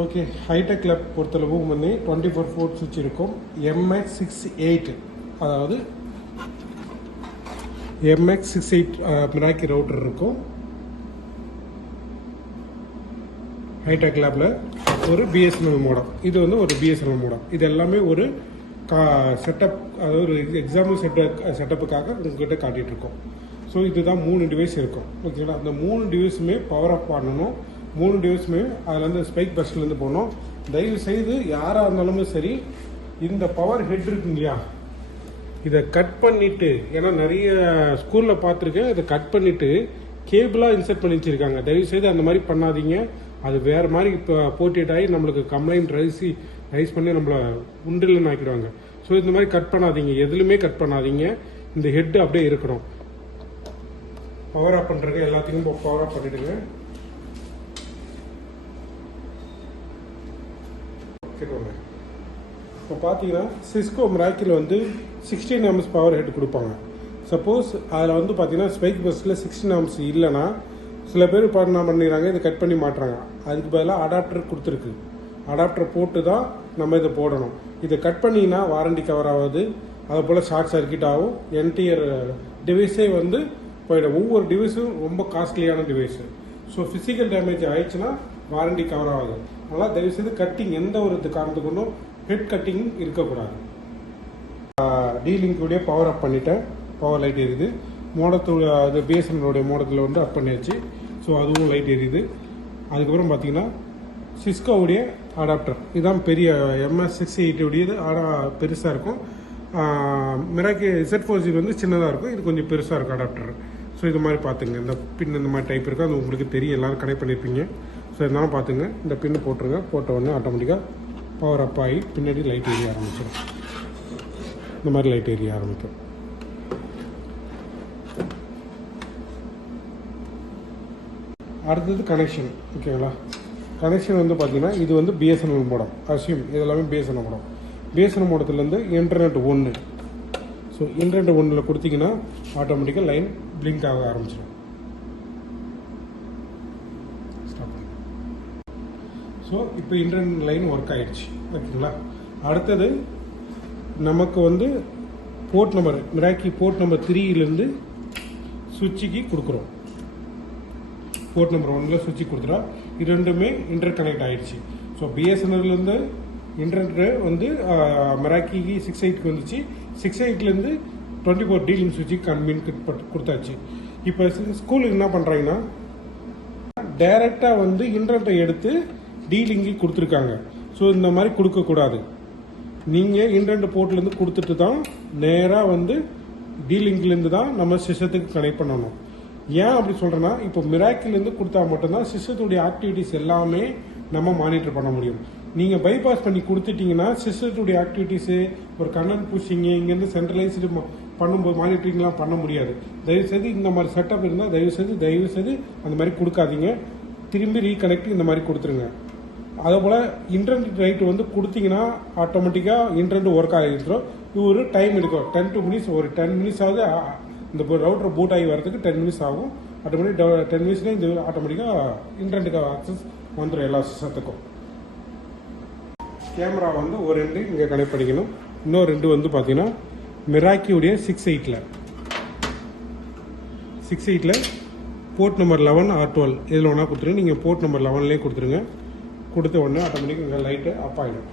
Okay, hitech lab பொறுத்தளவும் வந்து 24 board சுவிட்ச் இருக்கும். MX68, அதாவது MX68 மிராக்கி ரவுட்டர் இருக்கும். ஹைடெக் லேபில் ஒரு பிஎஸ்என்எல் மோடம், இது வந்து ஒரு பிஎஸ்என்எல் மோடம். இது எல்லாமே ஒரு செட்டப், அதாவது ஒரு எக்ஸாம்பிள் செட்டப்புக்காக உங்ககிட்ட காட்டிகிட்டு இருக்கோம். ஸோ இதுதான் 3 டிவைஸ் இருக்கும். ஓகேங்களா, அந்த 3 டிவைஸுமே பவர் ஆஃப் பண்ணணும். 3 டிவைஸுமே அதுலேருந்து ஸ்பைக் பஸ்ட்லேருந்து போகணும். தயவு செய்து யாராக இருந்தாலுமே சரி, இந்த பவர் ஹெட் இருக்கு இல்லையா, இதை கட் பண்ணிவிட்டு, ஏன்னா நிறைய ஸ்கூலில் பார்த்துருக்கேன், இதை கட் பண்ணிவிட்டு கேபிளாக இன்சர்ட் பண்ணி வச்சுருக்காங்க. தயவு செய்து அந்த மாதிரி பண்ணாதீங்க. அது வேறு மாதிரி இப்போ போர்ட்ரேட் ஆகி நம்மளுக்கு கம்ப்ளைண்ட் ரைஸ் பண்ணி நம்மளை உண்டில்னு ஆக்கிடுவாங்க. ஸோ இந்த மாதிரி கட் பண்ணாதீங்க, எதுலையுமே கட் பண்ணாதீங்க. இந்த ஹெட்டு அப்படியே இருக்கணும். பவர் ஆஃப் பண்ணுறதுக்கு எல்லாத்தையும் பவர் ஆஃப் பண்ணிவிடுங்க. இப்போ பார்த்தீங்கன்னா சிஸ்கோ மிராக்கில் வந்து 16 amps பவர் ஹெட் கொடுப்பாங்க. சப்போஸ் அதில் வந்து பார்த்தீங்கன்னா ஸ்பைக் பஸ்ஸில் 16 amps இல்லைன்னா சில பேர் என்ன பண்ணிடுறாங்க, இதை கட் பண்ணி மாட்டுறாங்க. அதுக்கு பதிலாக அடாப்டர் கொடுத்துருக்கு. அடாப்டர் போட்டு தான் நம்ம இதை போடணும். இதை கட் பண்ணிங்கன்னா வாரண்டி கவர் ஆகாது. அது போல் ஷார்ட் சர்க்கியூட் ஆகும். என்டையர் டிவைஸே வந்து போயிடும். ஒவ்வொரு டிவைஸும் ரொம்ப காஸ்ட்லியான டிவைஸு. ஸோ ஃபிசிக்கல் டேமேஜ் ஆயிடுச்சுன்னா வாரண்டி கவர் ஆகாது. அதனால் தயவுசெய்து கட்டிங் எந்த ஒரு காரணத்துக்கு கொண்டும் ஹெட் கட்டிங் இருக்கக்கூடாது. டீலிங்குடைய பவர் அப் பண்ணிட்டேன். பவர் லைட் எரியுது. மோடத்தோட அது பிஎஸ்என்எல்லுடைய மோடத்தில் வந்து அப் பண்ணியாச்சு. ஸோ அதுவும் லைட் எரியுது. அதுக்கப்புறம் பார்த்தீங்கன்னா சிஸ்கோவுடைய அடாப்டர், இதுதான் பெரிய MS68 பெருசாக இருக்கும். மிராக்கி Z4G வந்து சின்னதாக இருக்கும். இது கொஞ்சம் பெருசாக இருக்கும் அடாப்டர். ஸோ இது மாதிரி பார்த்துங்க. இந்த பின் இந்த மாதிரி டைப் இருக்குது. அது உங்களுக்கு தெரியும், எல்லோரும் கனெக்ட் பண்ணியிருப்பீங்க. ஸோ இருந்தாலும் பார்த்துங்க. இந்த பின்னு போட்டுருங்க. போட்ட உடனே ஆட்டோமேட்டிக்காக பவர் அப் ஆகி பின்னாடி லைட் எரிய ஆரம்பிச்சிடும். இந்த மாதிரி லைட் எரிய ஆரம்பிக்கும். அடுத்தது கனெக்ஷன். ஓகேங்களா, கனெக்ஷன் வந்து பார்த்தீங்கன்னா இது வந்து பிஎஸ்என்எல் மோடம். அசியூம் இதெல்லாமே பிஎஸ்என்எல் மோடம். பிஎஸ்என்எல் மோடத்துலேருந்து இன்டர்நெட் 1. ஸோ இன்டர்நெட் 1 கொடுத்தீங்கன்னா ஆட்டோமேட்டிக்காக லைன் பிளிங்க் ஆக ஆரம்பிச்சிடும். ஸோ இப்போ இன்டர்நெட் லைன் ஒர்க் ஆகிடுச்சு. ஓகேங்களா, அடுத்தது நமக்கு வந்து போர்ட் நம்பர் மிராக்கி போர்ட் நம்பர் 3லேருந்து சுவிட்சுக்கு கொடுக்குறோம். போர்ட் நம்பர் 1ல் சுவிட்சு கொடுத்துட்டா இது ரெண்டுமே இன்டர் கனெக்ட் ஆகிடுச்சு. ஸோ பிஎஸ்என்எல்லேருந்து இன்டர்நெட்டு வந்து மிராக்கிக்கு 6.8க்கு வந்துச்சு. 6.8லேருந்து 24 டீலிங் சுவிட்சுக்கு கன்வீன் கொடுத்தாச்சு. இப்போ ஸ்கூலுக்கு என்ன பண்ணுறாங்கன்னா டைரெக்டாக வந்து இன்டர்நெட்டை எடுத்து டீலிங்கு கொடுத்துருக்காங்க. ஸோ இந்த மாதிரி கொடுக்கக்கூடாது. நீங்கள் இன்டர்நெட் போர்ட்லேருந்து கொடுத்துட்டு தான் நேராக வந்து டீலிங்க்லேருந்து தான் நம்ம சிஸ்டத்துக்கு கனெக்ட் பண்ணணும். ஏன் அப்படி சொல்கிறேன்னா, இப்போ மிராக்கிலேருந்து கொடுத்தா மட்டும்தான் சிஸ்டத்துடைய ஆக்டிவிட்டிஸ் எல்லாமே நம்ம மானிட்டர் பண்ண முடியும். நீங்கள் பைபாஸ் பண்ணி கொடுத்துட்டிங்கன்னா சிஸ்டத்துடைய ஆக்டிவிட்டீஸு, ஒரு கண்டென்ட் புஷிங்கு, இங்கேருந்து சென்ட்ரலைஸ்டு பண்ணும்போது மானிட்டரிங்லாம் பண்ண முடியாது. தயவுசெய்து இந்த மாதிரி செட்டப் இருந்தால் தயவுசெய்து அந்த மாதிரி கொடுக்காதீங்க. திரும்பி ரீகனெக்ட் இந்த மாதிரி கொடுத்துருங்க. அதேபோல் இன்டர்நெட் ரைட்டு வந்து கொடுத்தீங்கன்னா ஆட்டோமேட்டிக்காக இன்டர்நெட் ஒர்க் ஆகிடுறோம். இது ஒரு டைம் எடுக்கும். 10 to 10 minutes, ஒரு 10 minutes ஆகுது. இந்த ரவுட்டர் பூட் ஆகி வரதுக்கு 10 minutes ஆகும். ஆட்டோமேட்டிக் 10 minutesல இந்த ஆட்டோமேட்டிக்காக இன்டர்நெட்டுக்கு ஆக்சஸ் வந்துடும் எல்லா சிஸ்டத்துக்கும். கேமரா வந்து ஒரு 2 இங்கே கனெக்ட் பண்ணிக்கணும். இன்னொரு 2 வந்து பார்த்தீங்கன்னா மிராக்கியுடைய 6.8ல் போர்ட் நம்பர் 11 or 12 இதில் ஒன்றா கொடுத்துருங்க. நீங்கள் போர்ட் நம்பர் 11லேயே கொடுத்துருங்க. கொடுத்த உடனே ஆட்டோமேட்டிக் இங்கே லைட்டு ஆஃப் ஆகிடும்.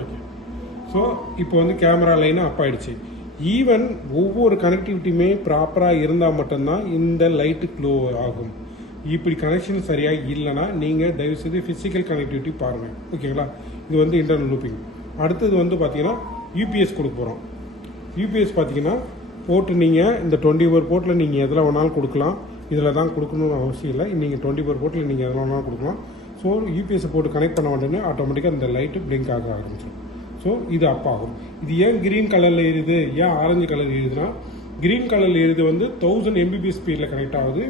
ஓகே, ஸோ இப்போ வந்து கேமரா லைன் அப் ஆகிடுச்சு. ஈவன் ஒவ்வொரு கனெக்டிவிட்டியுமே ப்ராப்பராக இருந்தால் மட்டும்தான் இந்த லைட்டு க்ளோ ஆகும். இப்படி கனெக்ஷன் சரியாக இல்லைன்னா நீங்கள் தயவுசெய்து ஃபிசிக்கல் கனெக்டிவிட்டி பாருங்கள். ஓகேங்களா, இது வந்து இன்டர்னல் லூப்பிங். அடுத்தது வந்து பார்த்தீங்கன்னா யூபிஎஸ் கொடுக்க போகிறோம். யூபிஎஸ் பார்த்தீங்கன்னா போட்டு நீங்கள் இந்த 24 போர்ட்டில் நீங்கள் எதில் வேணாலும் கொடுக்கலாம். இதில் தான் கொடுக்கணும்னு அவசியம் இல்லை. நீங்கள் 24 போர்ட்டில் நீங்கள் எதில் வேணாலும் கொடுக்கலாம். ஸோ யூபிஎஸ்ஸை போட்டு கனெக்ட் பண்ண உடனே ஆட்டோமேட்டிக்காக இந்த லைட்டு பிளிங்க் ஆக ஆரம்பிச்சிடும். ஸோ இது அப் ஆகும். இது ஏன் கிரீன் கலரில் எரியுது, ஏன் ஆரஞ்சு கலர் எரியுதுன்னா, கிரீன் கலரில் எரியுது வந்து 1000 Mbps ஸ்பீடில் கனெக்ட் ஆகுது.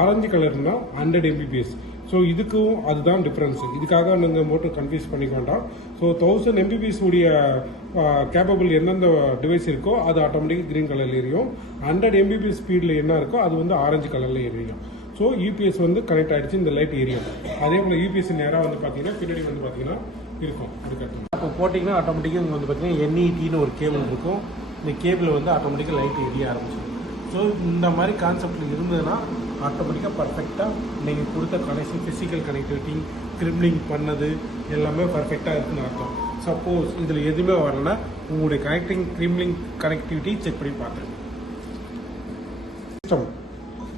Orange கலர்னா 100 Mbps. ஸோ இதுக்கும் அதுதான் டிஃப்ரென்ஸ். இதுக்காக நீங்கள் மோட்டர் கன்ஃபியூஸ் பண்ணிக்க வேண்டாம். ஸோ 1000 mbps உடைய கேப்பபிள் எந்தெந்த டிவைஸ் இருக்கோ அது ஆட்டோமேட்டிக்காக க்ரீன் கலரில் எரியும். 100 mbps ஸ்பீடில் என்ன இருக்கோ அது வந்து ஆரஞ்சு கலரில் எரியும். ஸோ யூபிஎஸ் வந்து கனெக்ட் ஆகிடுச்சு, இந்த லைட் எரியும். அதே போல் யூபிஎஸ் நேராக வந்து பார்த்தீங்கன்னா பின்னாடி வந்து பார்த்தீங்கன்னா இருக்கும். அதுக்கப்புறம் அப்போ போட்டிங்கன்னா ஆட்டோமேட்டிக்காக இங்கே வந்து பார்த்தீங்கன்னா NETன்னு ஒரு கேபிள் இருக்கும். இந்த கேபிள் வந்து ஆட்டோமேட்டிக்காக லைட் எரிய ஆரம்பிச்சிடும். ஸோ இந்த மாதிரி கான்செப்டில் இருந்ததுன்னா ஆட்டோமேட்டிக்காக பர்ஃபெக்டாக நீங்கள் கொடுத்த கனெக்ஷன், ஃபிசிக்கல் கனெக்டிவிட்டி, கிரிம்லிங் பண்ணது எல்லாமே பர்ஃபெக்டாக இருக்குன்னு அர்த்தம். சப்போஸ் இதில் எதுவுமே வரலன்னா உங்களுடைய கனெக்டிங் கிரிம்லிங் கனெக்டிவிட்டி செக் பண்ணி பார்த்துருங்க. சிஸ்டம்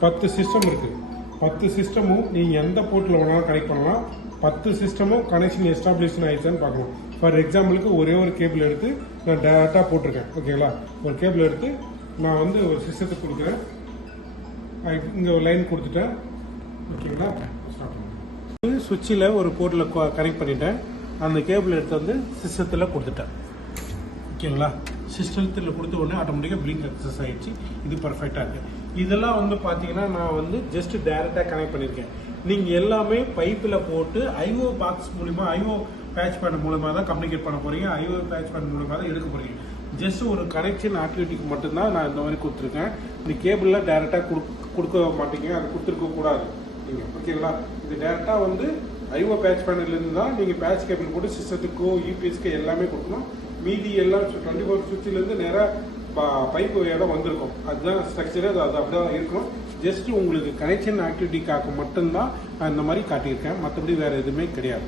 10 சிஸ்டம் இருக்குது. 10 சிஸ்டமும் நீங்கள் எந்த போர்ட்டில் வேணாலும் கனெக்ட் பண்ணலாம். 10 சிஸ்டமும் கனெக்ஷன் எஸ்டாப்ளிஷன் ஆயிடுச்சான்னு பார்க்கணும். ஃபார் எக்ஸாம்பிளுக்கு ஒரே ஒரு கேபிள் எடுத்து நான் டேரெக்டாக போட்டிருக்கேன். ஓகேங்களா, ஒரு கேபிள் எடுத்து நான் வந்து ஒரு சிஸ்டத்துக்கு கொடுக்குறேன். இங்கே ஒரு லைன் கொடுத்துட்டேன். ஓகேங்களா, சுவிட்சில் ஒரு போர்ட்டில் கனெக்ட் பண்ணிட்டேன். அந்த கேபிள் எடுத்து வந்து சிஸ்டத்தில் கொடுத்துட்டேன். ஓகேங்களா, சிஸ்டத்தில் கொடுத்த உடனே ஆட்டோமேட்டிக்காக பிளிங்க் அக்சஸ் ஆகிடுச்சு. இது பர்ஃபெக்டாக இருக்குது. இதெல்லாம் வந்து பார்த்தீங்கன்னா நான் வந்து ஜஸ்ட் டைரெக்டாக கனெக்ட் பண்ணியிருக்கேன். நீங்கள் எல்லாமே பைப்பில் போட்டு ஐஓ பாக்ஸ் மூலிமா, ஐஓ பேட்ச் பேன் மூலமாக தான் கம்யூனிகேட் பண்ண போகிறீங்க. ஐஓ பேட்ச் பேன் மூலமாக தான் எடுக்க போகிறீங்க. ஜஸ்ட் ஒரு கனெக்ஷன் ஆக்டிவிட்டிக்கு மட்டும்தான் நான் இந்த மாதிரி கொடுத்துருக்கேன். இந்த கேபிளில் டைரெக்டாக கொடுக்க மாட்டீங்க, அது கொடுத்துருக்க கூடாது நீங்கள். ஓகேங்களா, இது டைரெக்டாக வந்து ஐஓ பேட்ச் பேனல்லேருந்து தான் நீங்கள் பேட்ச் கேபிள் போட்டு சிஸ்டத்துக்கோ யூபிஎஸ்க்கு எல்லாமே கொடுக்கணும். மீதி எல்லாம் 24 சுவிட்சிலேருந்து நேராக பைப்பு இடம் வந்திருக்கும். அதுதான் ஸ்ட்ரக்சரு, அது அப்படிதான் இருக்கணும். ஜஸ்ட் உங்களுக்கு கனெக்ஷன் ஆக்டிவிட்டிக்காக மட்டும்தான் நான் இந்த மாதிரி காட்டியிருக்கேன், மற்றபடி வேறு எதுவுமே கிடையாது.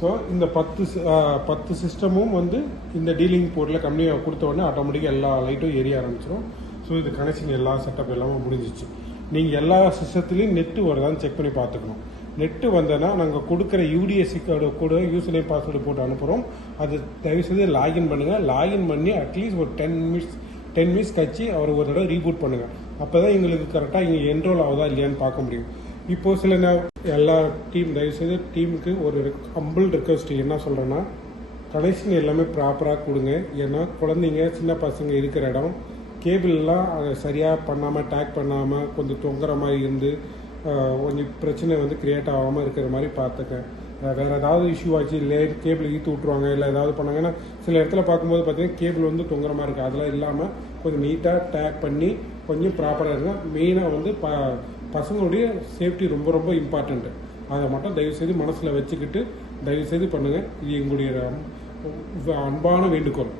ஸோ இந்த 10 சிஸ்டமும் வந்து இந்த டீலிங் போர்ட்டில் கம்பெனியாக கொடுத்த உடனே ஆட்டோமேட்டிக்காக எல்லா லைட்டும் எரிய ஆரம்பிச்சிடும். ஸோ இது கனெக்ஷன் எல்லா செட்டப் எல்லாமே முடிஞ்சிச்சு. நீங்கள் எல்லா சிஸ்டத்துலேயும் நெட்டு வருதான்னு செக் பண்ணி பார்த்துக்கணும். நெட்டு வந்தேன்னா நாங்கள் கொடுக்குற யூடிஎஸ்சி கூட யூசர் நேம் பாஸ்வேர்டு போட்டு அனுப்புகிறோம். அது தயவுசெய்து லாகின் பண்ணுங்கள். லாகின் பண்ணி அட்லீஸ்ட் ஒரு 10 மினிட்ஸ் கழிச்சு அவர் ஒரு தடவை ரீபூட் பண்ணுங்கள். அப்போ தான் எங்களுக்கு கரெக்டாக இங்கே என்ரோல் ஆகுதா இல்லையான்னு பார்க்க முடியும். இப்போது சில எல்லா தயவுசெய்து டீமுக்கு ஒரு ஹம்பிள் ரிக்வெஸ்ட் என்ன சொல்கிறேன்னா, கனெக்ஷன் எல்லாமே ப்ராப்பராக கொடுங்க. ஏன்னா குழந்தைங்க, சின்ன பசங்க இருக்கிற இடம், கேபிள்லாம் அதை சரியாக பண்ணாமல், டேக் பண்ணாமல், கொஞ்சம் தொங்குற மாதிரி இருந்து கொஞ்சம் பிரச்சனை வந்து கிரியேட் ஆகாமல் இருக்கிற மாதிரி பார்த்துக்க. வேறு ஏதாவது இஷ்யூ ஆச்சு, இல்லை கேபிள் ஈத்து விட்ருவாங்க, இல்லை ஏதாவது பண்ணாங்கன்னா சில இடத்துல பார்க்கும்போது பார்த்தீங்கன்னா கேபிள் வந்து தொங்குற மாதிரி இருக்குது. அதெல்லாம் இல்லாமல் கொஞ்சம் நீட்டாக டேக் பண்ணி கொஞ்சம் ப்ராப்பராக இருக்கும். மெயினாக வந்து பசங்களுடைய சேஃப்டி ரொம்ப ரொம்ப இம்பார்ட்டண்ட்டு. அதை மட்டும் தயவுசெய்து மனசில் வச்சுக்கிட்டு தயவுசெய்து பண்ணுங்கள். இது எங்களுடைய அன்பான வேண்டுகோள்.